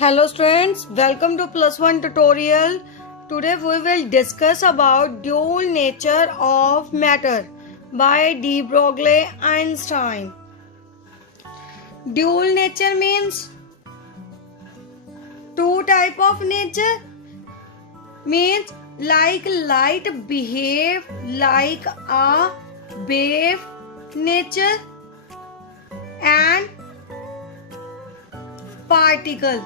Hello students, welcome to plus one tutorial. Today we will discuss about dual nature of matter by de Broglie Einstein. Dual nature means two type of nature, means like light behave like a wave nature and particle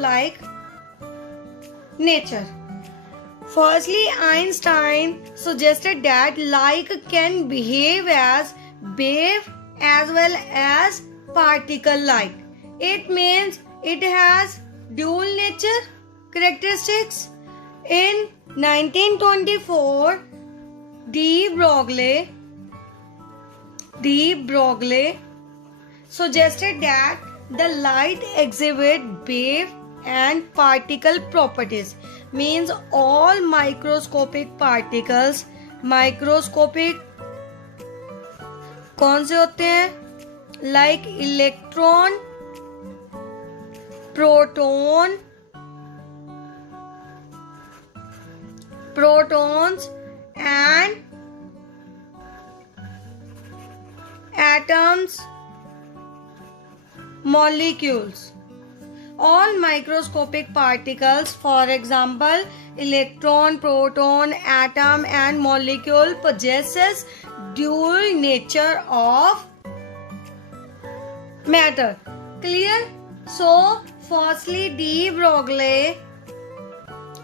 like nature. Firstly, Einstein suggested that light can behave as wave as well as particle like. It means it has dual nature characteristics. In 1924, de Broglie suggested that the light exhibit wave and particle properties, means all microscopic particles. Microscopic कौन से होते हैं? Like electron, protons and atoms, molecules. All microscopic particles, for example electron, proton, atom and molecule, possesses dual nature of matter. Clear? So firstly,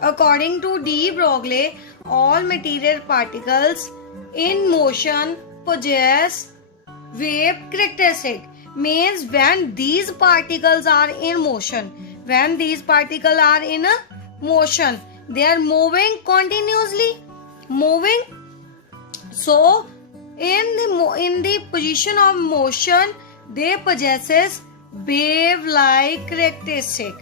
according to de Broglie, all material particles in motion possess wave characteristic. Means when these particles are in motion, they are moving continuously. So in the position of motion, they possesses wave like characteristic.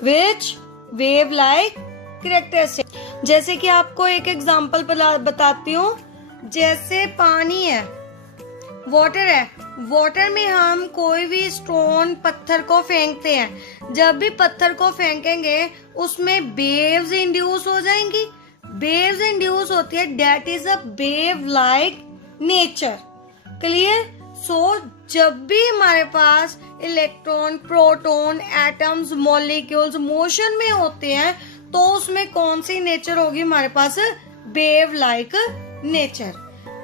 Which wave like characteristic? जैसे कि आपको एक example बताती हूँ. जैसे पानी है, water है, वाटर में हम कोई भी स्टोन, पत्थर को फेंकते हैं. जब भी पत्थर को फेंकेंगे उसमें वेव्स इंड्यूस हो जाएंगी. वेव्स इंड्यूस होती है, that is a wave like nature. Clear? So जब भी हमारे पास electron, proton, atoms, molecules motion में होते हैं तो उसमें कौन सी नेचर होगी हमारे पास? Wave like nature.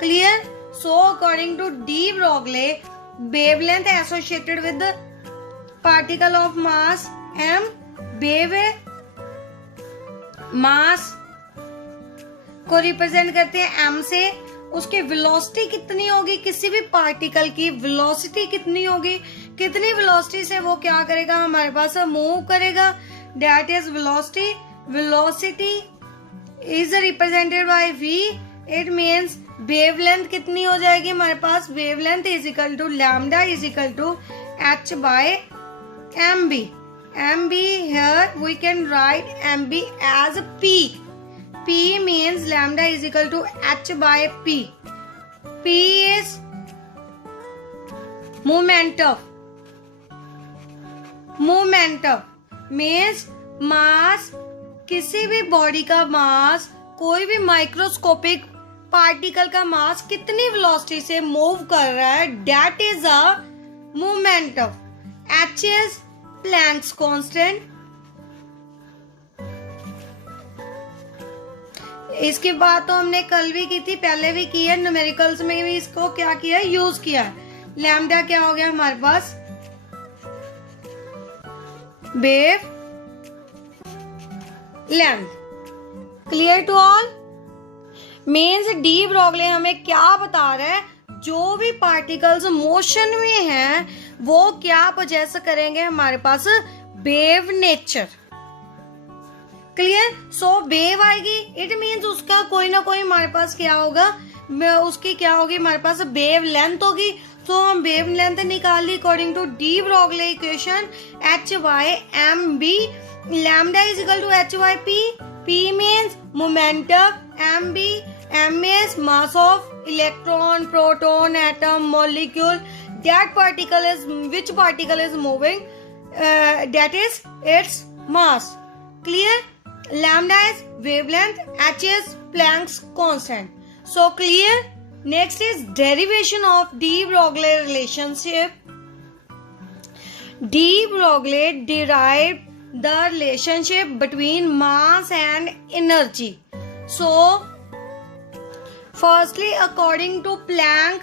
Clear? So according to de Broglie, wavelength associated with the particle of mass m. Wave है, मास को रिप्रेजेंट करते हैं m से. उसकी वेलोसिटी कितनी होगी? किसी भी पार्टिकल की वेलोसिटी कितनी होगी? कितनी वेलोसिटी से वो क्या करेगा? हमारे पास मूव करेगा. That is velocity. Velocity is represented by v. It means wavelength कितनी हो जाएगी हमारे पास? Wavelength is equal to lambda is equal to h by m v. M v here we can write m v as p. p means lambda is equal to h by p. p is momentum means मास. किसी भी body का मास, कोई भी microscopic particle का मास कितनी velocity से move कर रहा है, that is a momentum. h is Planck's constant. इसकी बात तो हमने कल भी की थी, पहले भी की है, न्यूमेरिकल्स में भी इसको क्या किया है? यूज किया है. लैम्डा क्या हो गया हमारे पास? Wavelength. Clear to all? Means de Broglie हमें क्या बता रहा है? जो भी पार्टिकल्स मोशन में हैं वो क्या पोजेस करेंगे हमारे पास? Wave nature. Clear? So wave आएगी, इट मीन्स उसका कोई ना कोई हमारे पास क्या होगा? उसकी क्या होगी हमारे पास? वेव लेंथ होगी. तो हम वेव लेंथ निकाल ली according to de Broglie equation. h by m b, lambda is equal to h by p. p means momentum, m b is mass of electron, proton, atom, molecule. which particle is moving, that is its mass. Clear? Lambda is wavelength, h is Planck's constant. So clear? Next is derivation of de Broglie relationship. De Broglie derived the relationship between mass and energy. So firstly, according to Planck,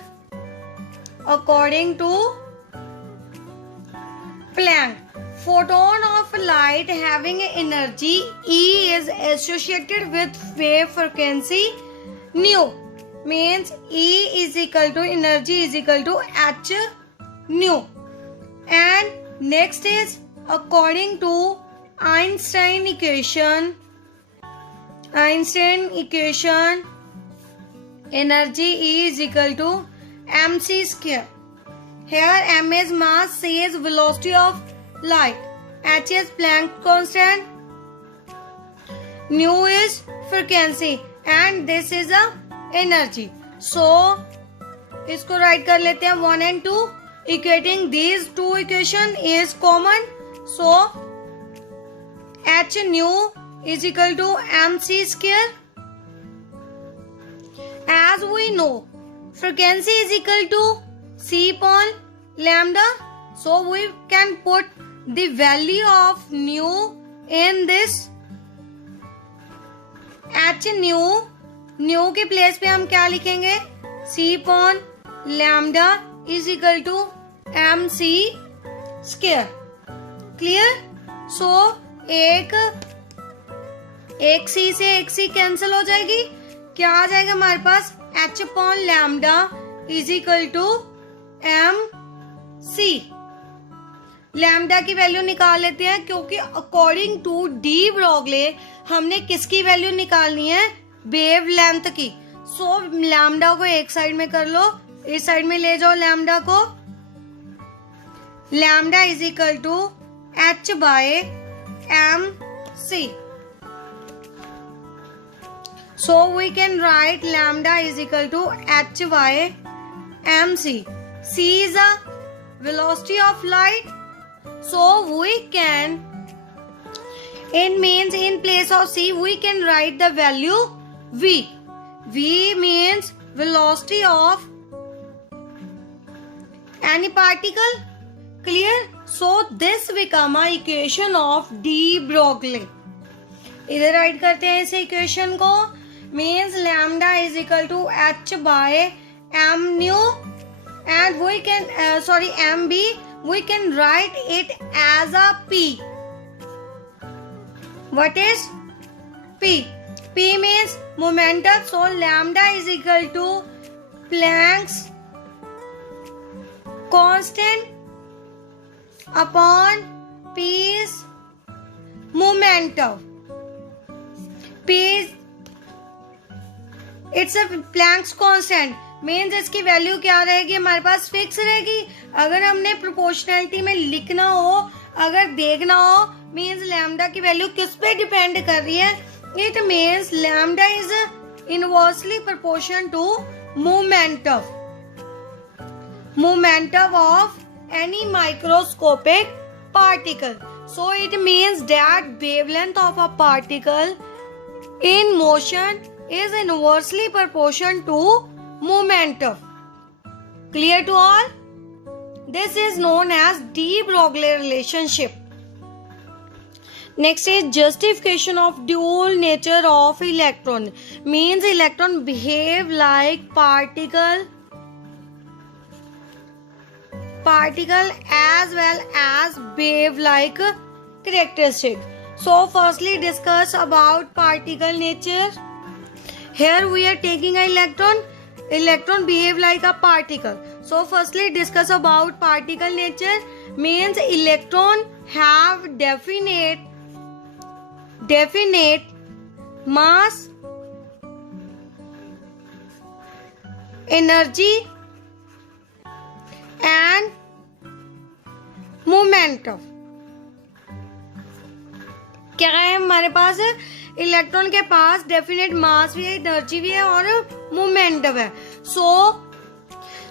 photon of light having energy E is associated with wave frequency nu, means E is equal to energy is equal to h nu. And next is according to Einstein equation, energy E is equal to mc square. Here m is mass, c is velocity of light, h is Planck constant, nu is frequency and this is a energy. So इसको right कर लेते हैं 1 and 2. Equating these two equation is common. So h nu is equal to mc square. As we know, frequency is equal to c upon lambda. So we can put the value of nu in this. h nu के place पे हम क्या लिखेंगे? c upon lambda is equal to mc square. Clear? So एक c से एक c cancel हो जाएगी. क्या आ जाएगा हमारे पास? h upon lambda is equal to mc. Lambda की वैल्यू निकाल लेते हैं क्योंकि अकॉर्डिंग टू डी ब्रोगले हमने किसकी वैल्यू निकालनी है? वेव लेंथ की. सो लैम्डा को एक साइड में कर लो, इस साइड में ले जाओ लैम्डा को. Lambda is equal to h by m c. So we can write lambda is equal to h by mc. C is a velocity of light. So we can, it means in place of c we can write the value v. V means velocity of any particle. Clear? So this become a equation of de Broglie. इधर right करते हैं इस equation को. Means lambda is equal to h by m nu and we can mb, we can write it as a p. What is p? P means momentum. So lambda is equal to Planck's constant upon p is momentum. P is it's a Planck's constant. Means इसकी value क्या रहेगी? हमारे पास fix रहेगी. अगर हमने proportionality में लिखना हो, अगर देखना हो, मीन्स लैम्डा की वैल्यू किस पे डिपेंड कर रही है? It means lambda is inversely proportion to momentum of any microscopic particle. So it means that wavelength of a particle in motion is inversely proportional to momentum. Clear to all? This is known as de Broglie relationship. Next is justification of dual nature of electron. Means electron behave like particle as well as wave like characteristic. So firstly discuss about particle nature. Here we are taking an electron. Electron behave like a particle. So firstly discuss about particle nature. Means electron have definite mass, energy and momentum. क्या है हमारे पास? Electron के पास definite मास भी है, energy भी है और मोमेंटम है.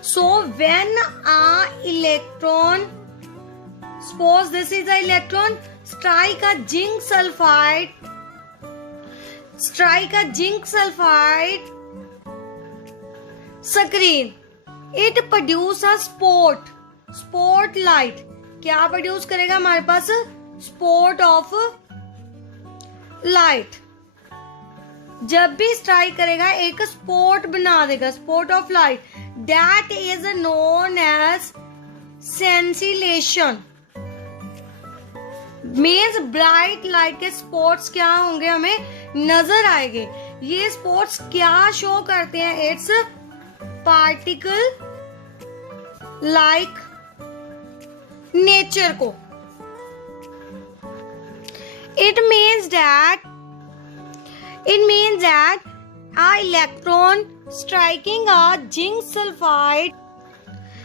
So when a electron, suppose this is the electron, strike a zinc sulfide screen, it produce a spot light. क्या प्रोड्यूस करेगा हमारे पास? Spot of light. जब भी स्ट्राइक करेगा एक स्पॉट बना देगा, spot of light. That is known as scintillation. Means bright light के स्पॉट्स क्या होंगे, हमें नजर आएंगे. ये स्पॉट्स क्या शो करते हैं? इट्स पार्टिकल लाइक नेचर को. It means that a electron striking a zinc sulfide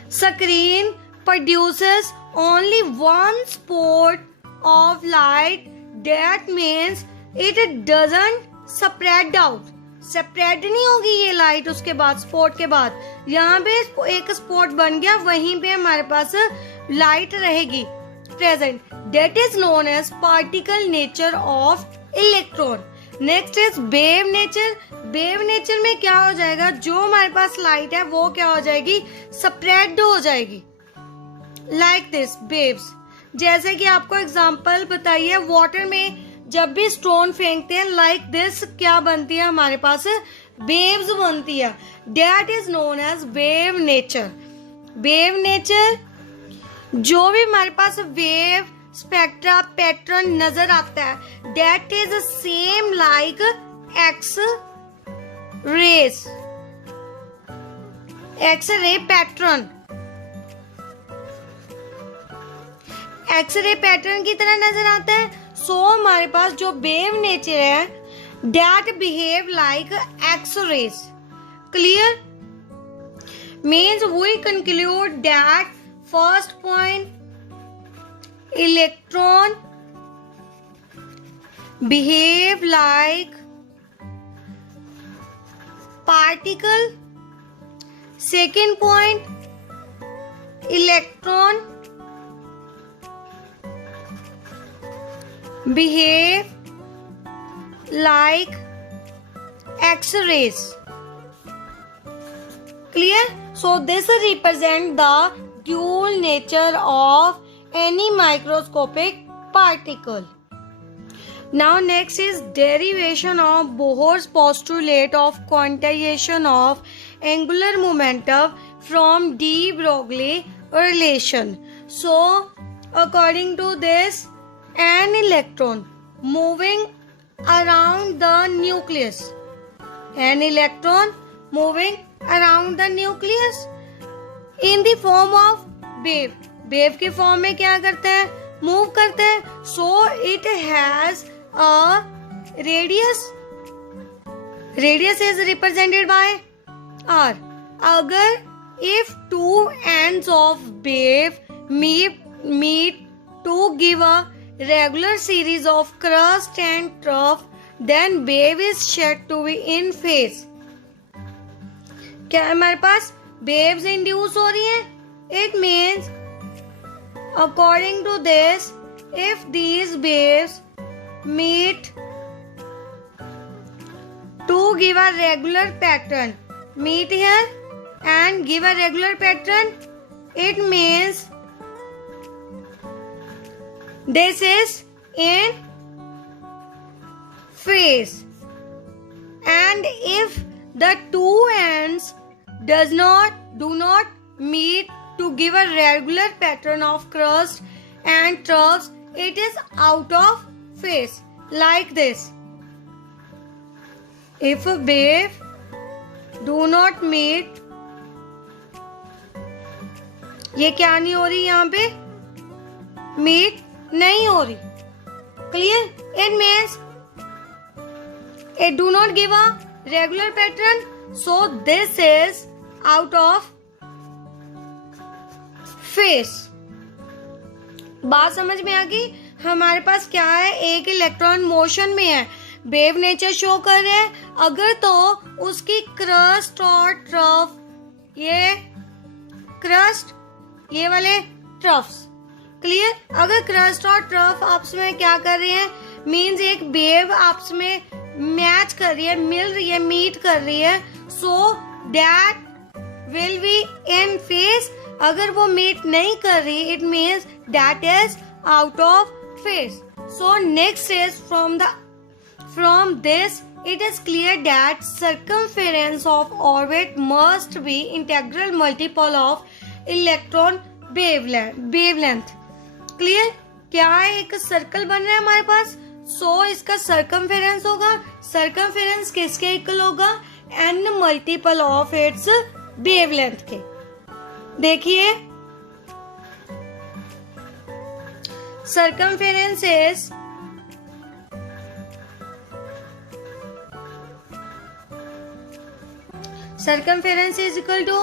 screen produces only one spot of light. That means it doesn't spread out. Spread नहीं होगी ये लाइट उसके बाद, स्पॉट के बाद. यहाँ पे एक स्पॉट बन गया, वहीं पे हमारे पास लाइट रहेगी present. That is known as particle nature of electron. Next is wave nature. Wave nature में क्या हो जाएगा? जो हमारे पास लाइट है वो क्या हो जाएगी? स्प्रेड हो जाएगी. Like this waves. जैसे कि आपको एग्जांपल बताइए, वाटर में जब भी स्टोन फेंकते हैं लाइक दिस, क्या बनती है हमारे पास? वेव्स बनती है. That is known as wave nature. Wave nature, जो भी हमारे पास वेव स्पेक्ट्रा पैटर्न नजर आता है, that is same like X ray pattern. X ray pattern की तरह नजर आता है. सो हमारे पास जो वेव नेचर है, that behave like X rays. Clear? Means we conclude that first point, electron behave like particle. Second point, electron behave like X-rays. Clear? So this represent the dual nature of any microscopic particle. Now next is derivation of Bohr's postulate of quantization of angular momentum from de Broglie relation. So according to this, an electron moving around the nucleus, in the form of wave के form में क्या करते हैं? Move करते हैं. so it has a radius is represented by r. अगर if two ends of wave meet to give a regular series of crust and trough, then wave is said to be in phase. क्या हमारे पास waves induce हो रही हैं? It means according to this, if these waves meet to give a regular pattern, meet here and give a regular pattern, it means this is in phase. And if the two ends do not meet to give a regular pattern of crust and troughs, it is out of phase. Like this. If a wave do not meet, ये क्या नहीं हो रही यहाँ पे? meet नहीं हो रही. Clear? It means it do not give a regular pattern, so this is out of phase. बात समझ में आ गई? हमारे पास क्या है? एक इलेक्ट्रॉन मोशन में है, वेव नेचर शो कर रहे हैं. अगर तो उसकी क्रस्ट और ट्रफ ये क्रस्ट, ये वाले ट्रफ्स। क्लियर। अगर क्रस्ट और ट्रफ आपस में क्या कर रहे हैं, मीन्स एक वेव आपस में मैच कर रही है, मिल रही है, मीट कर रही है, so that will be in face. अगर वो मीट नहीं कर रही, it means that is out of face. So next is from this it is clear that circumference of orbit must be integral multiple of electron wavelength। Clear. क्या है, एक circle बन रहा है हमारे पास, सो इसका सर्कमफेरेंस होगा, सर्कमफेरेंस किसके इक्वल होगा, n multiple of its wavelength के। देखिए circumference is equal to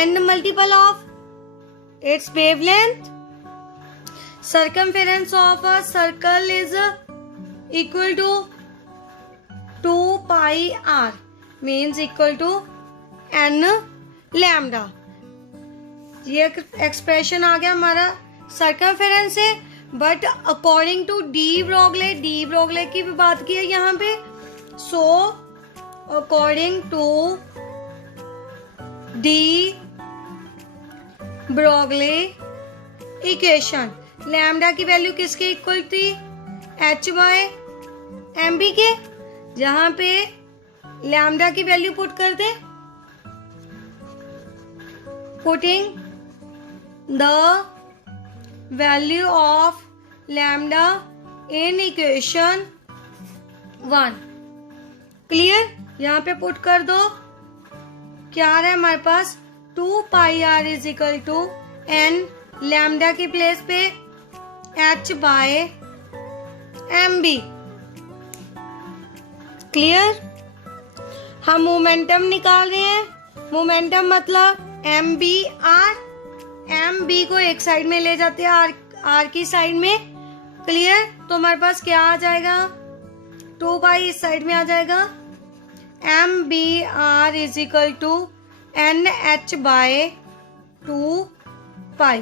n multiple of its wavelength. Circumference of a circle is equal to 2 pi r, means equal to n lambda। ये expression आ गया हमारा circumference से। But according to de Broglie की भी बात की है यहाँ पे। सो according to de Broglie equation, lambda की वैल्यू किसके इक्वल थी, h बाय एम बी के। जहां पे लैम्डा की वैल्यू पुट कर दे, putting the value of lambda in equation 1। Clear. यहाँ पे पुट कर दो, क्या आ रहा है हमारे पास, 2 pi r is equal to n, lambda की प्लेस पे h by m v. Clear. हम मोमेंटम निकाल रहे हैं, मोमेंटम मतलब m B r, m v को एक साइड में ले जाते हैं आर की साइड में। क्लियर। तो हमारे पास क्या आ जाएगा, 2 पाई इस साइड में आ जाएगा, m B r is equal to n h by 2 pi.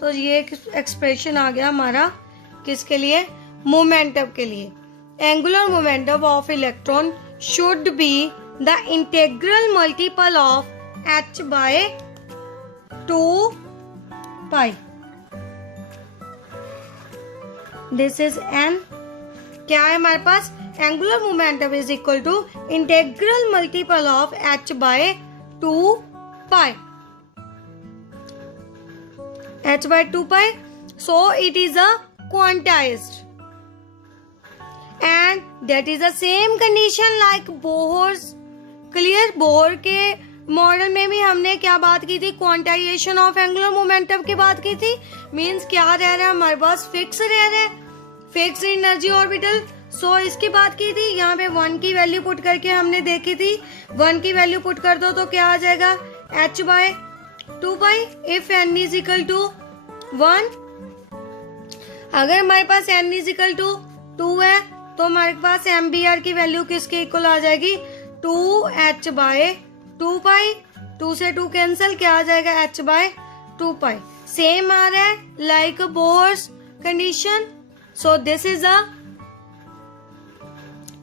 तो ये एक्सप्रेशन आ गया हमारा किसके लिए, मोमेंटम के लिए। Angular momentum of electron should be the integral multiple of h by 2 pi. This is n। क्या है हमारे पास, angular momentum is equal to integral multiple of h by 2 pi, h by 2 pi, so it is a quantized and that is the same condition like Bohr's। Clear. Bohr के model में भी हमने क्या बात की थी, क्वांटाइजेशन ऑफ एंगुलर मोमेंटम की बात की थी। मींस क्या रह रहा है हमारे पास, फिक्स रह रहा है, फिक्स एनर्जी ऑर्बिटल। सो इसकी बात की थी, यहाँ पे 1 की वैल्यू पुट करके हमने देखी थी। 1 की वैल्यू पुट कर दो तो क्या आ जाएगा, h by 2 pi if n is equal to 1। अगर हमारे पास n इज इक्वल टू 2 है तो हमारे पास एम बी आर की वैल्यू किसके इक्वल आ जाएगी, 2h बाय 2 पाई। 2 से 2 कैंसिल, क्या आ जाएगा, h बाय 2 पाई। सेम आ रहा है like Bohr's condition. So this is a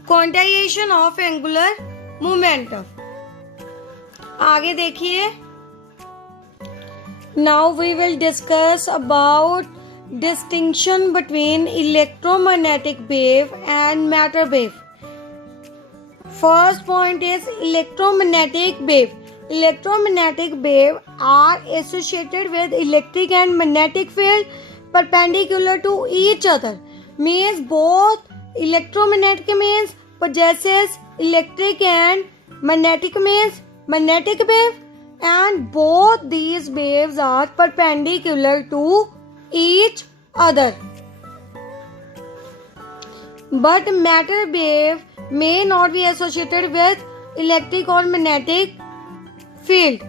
quantization of angular momentum. आगे देखिए, now we will discuss about distinction between electromagnetic wave and matter wave. First point is electromagnetic wave. Electromagnetic wave are associated with electric and magnetic field perpendicular to each other. Means both electromagnetic means possesses electric and magnetic means magnetic wave, and both these waves are perpendicular to each other. But matter wave may not be associated with electric or magnetic field.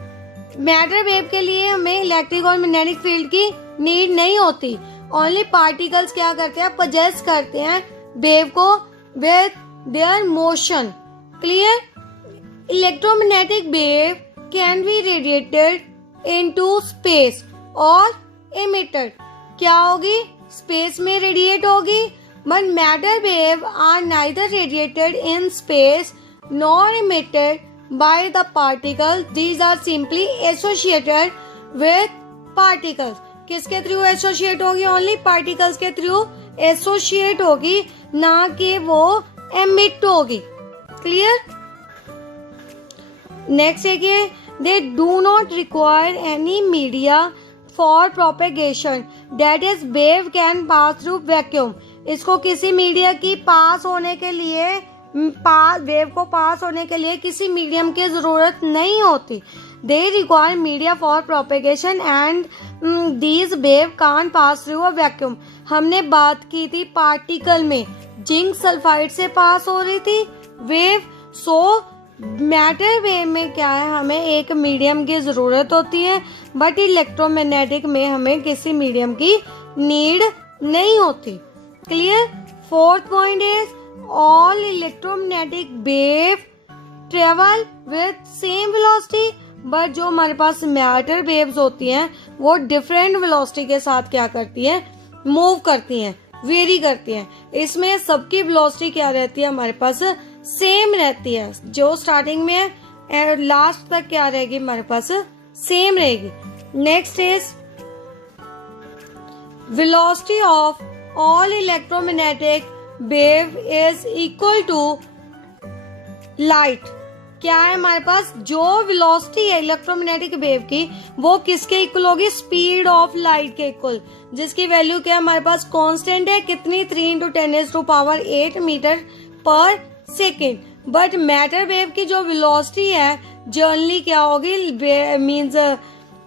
Matter wave के लिए हमें electric और magnetic field की need नहीं होती। Only particles क्या करते हैं, पजेस करते हैं वेव को with their motion. Clear. Electromagnetic wave can be radiated into space और emitted क्या होगी, स्पेस में रेडिएट होगी, but matter wave are neither radiated in space nor emitted by the particles. These are simply associated with particles. किसके through associate होगी, only particles के through associate होगी, ना कि वो एमिट होगी। क्लियर। नेक्स्ट है they do not require any media for propagation, that is wave can pass through vacuum. इसको किसी मीडिया की पास होने के लिए, वेव को पास होने के लिए किसी मीडियम की जरूरत नहीं होती। They require media for propagation and these wave can pass through a vacuum. हमने बात की थी पार्टिकल में जिंक सल्फाइड से पास हो रही थी वेव। सो मैटर वेव में क्या है, हमें एक मीडियम की जरूरत होती है, बट इलेक्ट्रोमैग्नेटिक में हमें किसी मीडियम की नीड नहीं होती। Clear. Fourth point is all electromagnetic wave travel with same velocity, but जो हमारे पास मैटर वेव्स होती हैं वो डिफरेंट वेलोसिटी के साथ क्या करती हैं, मूव करती हैं, वेरी करती हैं। इसमें सबकी वेलोसिटी क्या रहती है, हमारे पास सेम रहती है। जो स्टार्टिंग में है लास्ट तक क्या रहेगी, हमारे पास सेम रहेगी। Next is velocity of all electromagnetic wave is equal to light. क्या है हमारे पास, जो वेलोसिटी है इलेक्ट्रोमैग्नेटिक वेव की वो किसके इक्वल होगी, स्पीड ऑफ लाइट के इक्वल, जिसकी वैल्यू क्या हमारे पास कांस्टेंट है, कितनी 3 × 10⁸ मीटर पर सेकेंड। बट मैटर वेव की जो वेलोसिटी है जनरली क्या होगी, मींस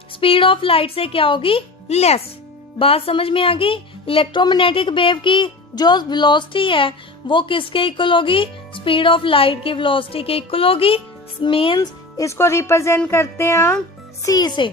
स्पीड ऑफ लाइट से क्या होगी, लेस। बात समझ में आ गई। इलेक्ट्रोमैग्नेटिक वेव की जो वेलोसिटी है वो किसके इक्वल होगी, स्पीड ऑफ लाइट की वेलोसिटी के इक्वल होगी। मींस इसको रिप्रेजेंट करते हैं हम c से।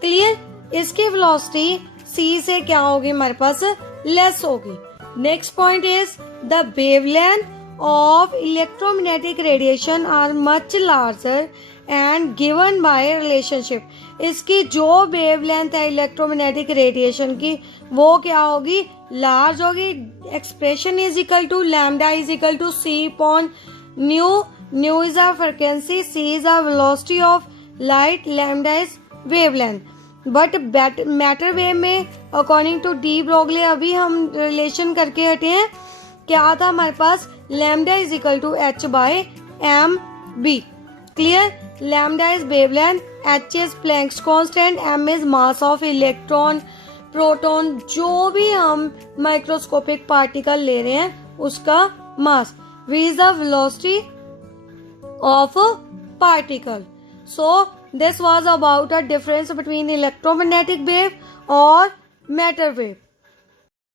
क्लियर। इसकी वेलोसिटी c से क्या होगी, हमारे पास लेस होगी। Next point is the wavelength of electromagnetic radiation are much larger and given by relationship. इसकी जो वेवलेंथ है इलेक्ट्रोमैग्नेटिक रेडिएशन की वो क्या होगी, लार्ज होगी। Expression is equal to lambda is equal to c upon nu. Nu is a frequency, c is a velocity of light, lambda is wavelength. But matter wave में according to de Broglie अभी हम relation करके हटे हैं, क्या था हमारे पास, lambda is equal to h/m/b। Clear. Lambda is wavelength, h is Planck's constant, m is mass of electron, proton, जो भी हम माइक्रोस्कोपिक पार्टिकल ले रहे हैं उसका मास, v is the velocity of particle. So this was about a difference between electromagnetic wave और matter wave.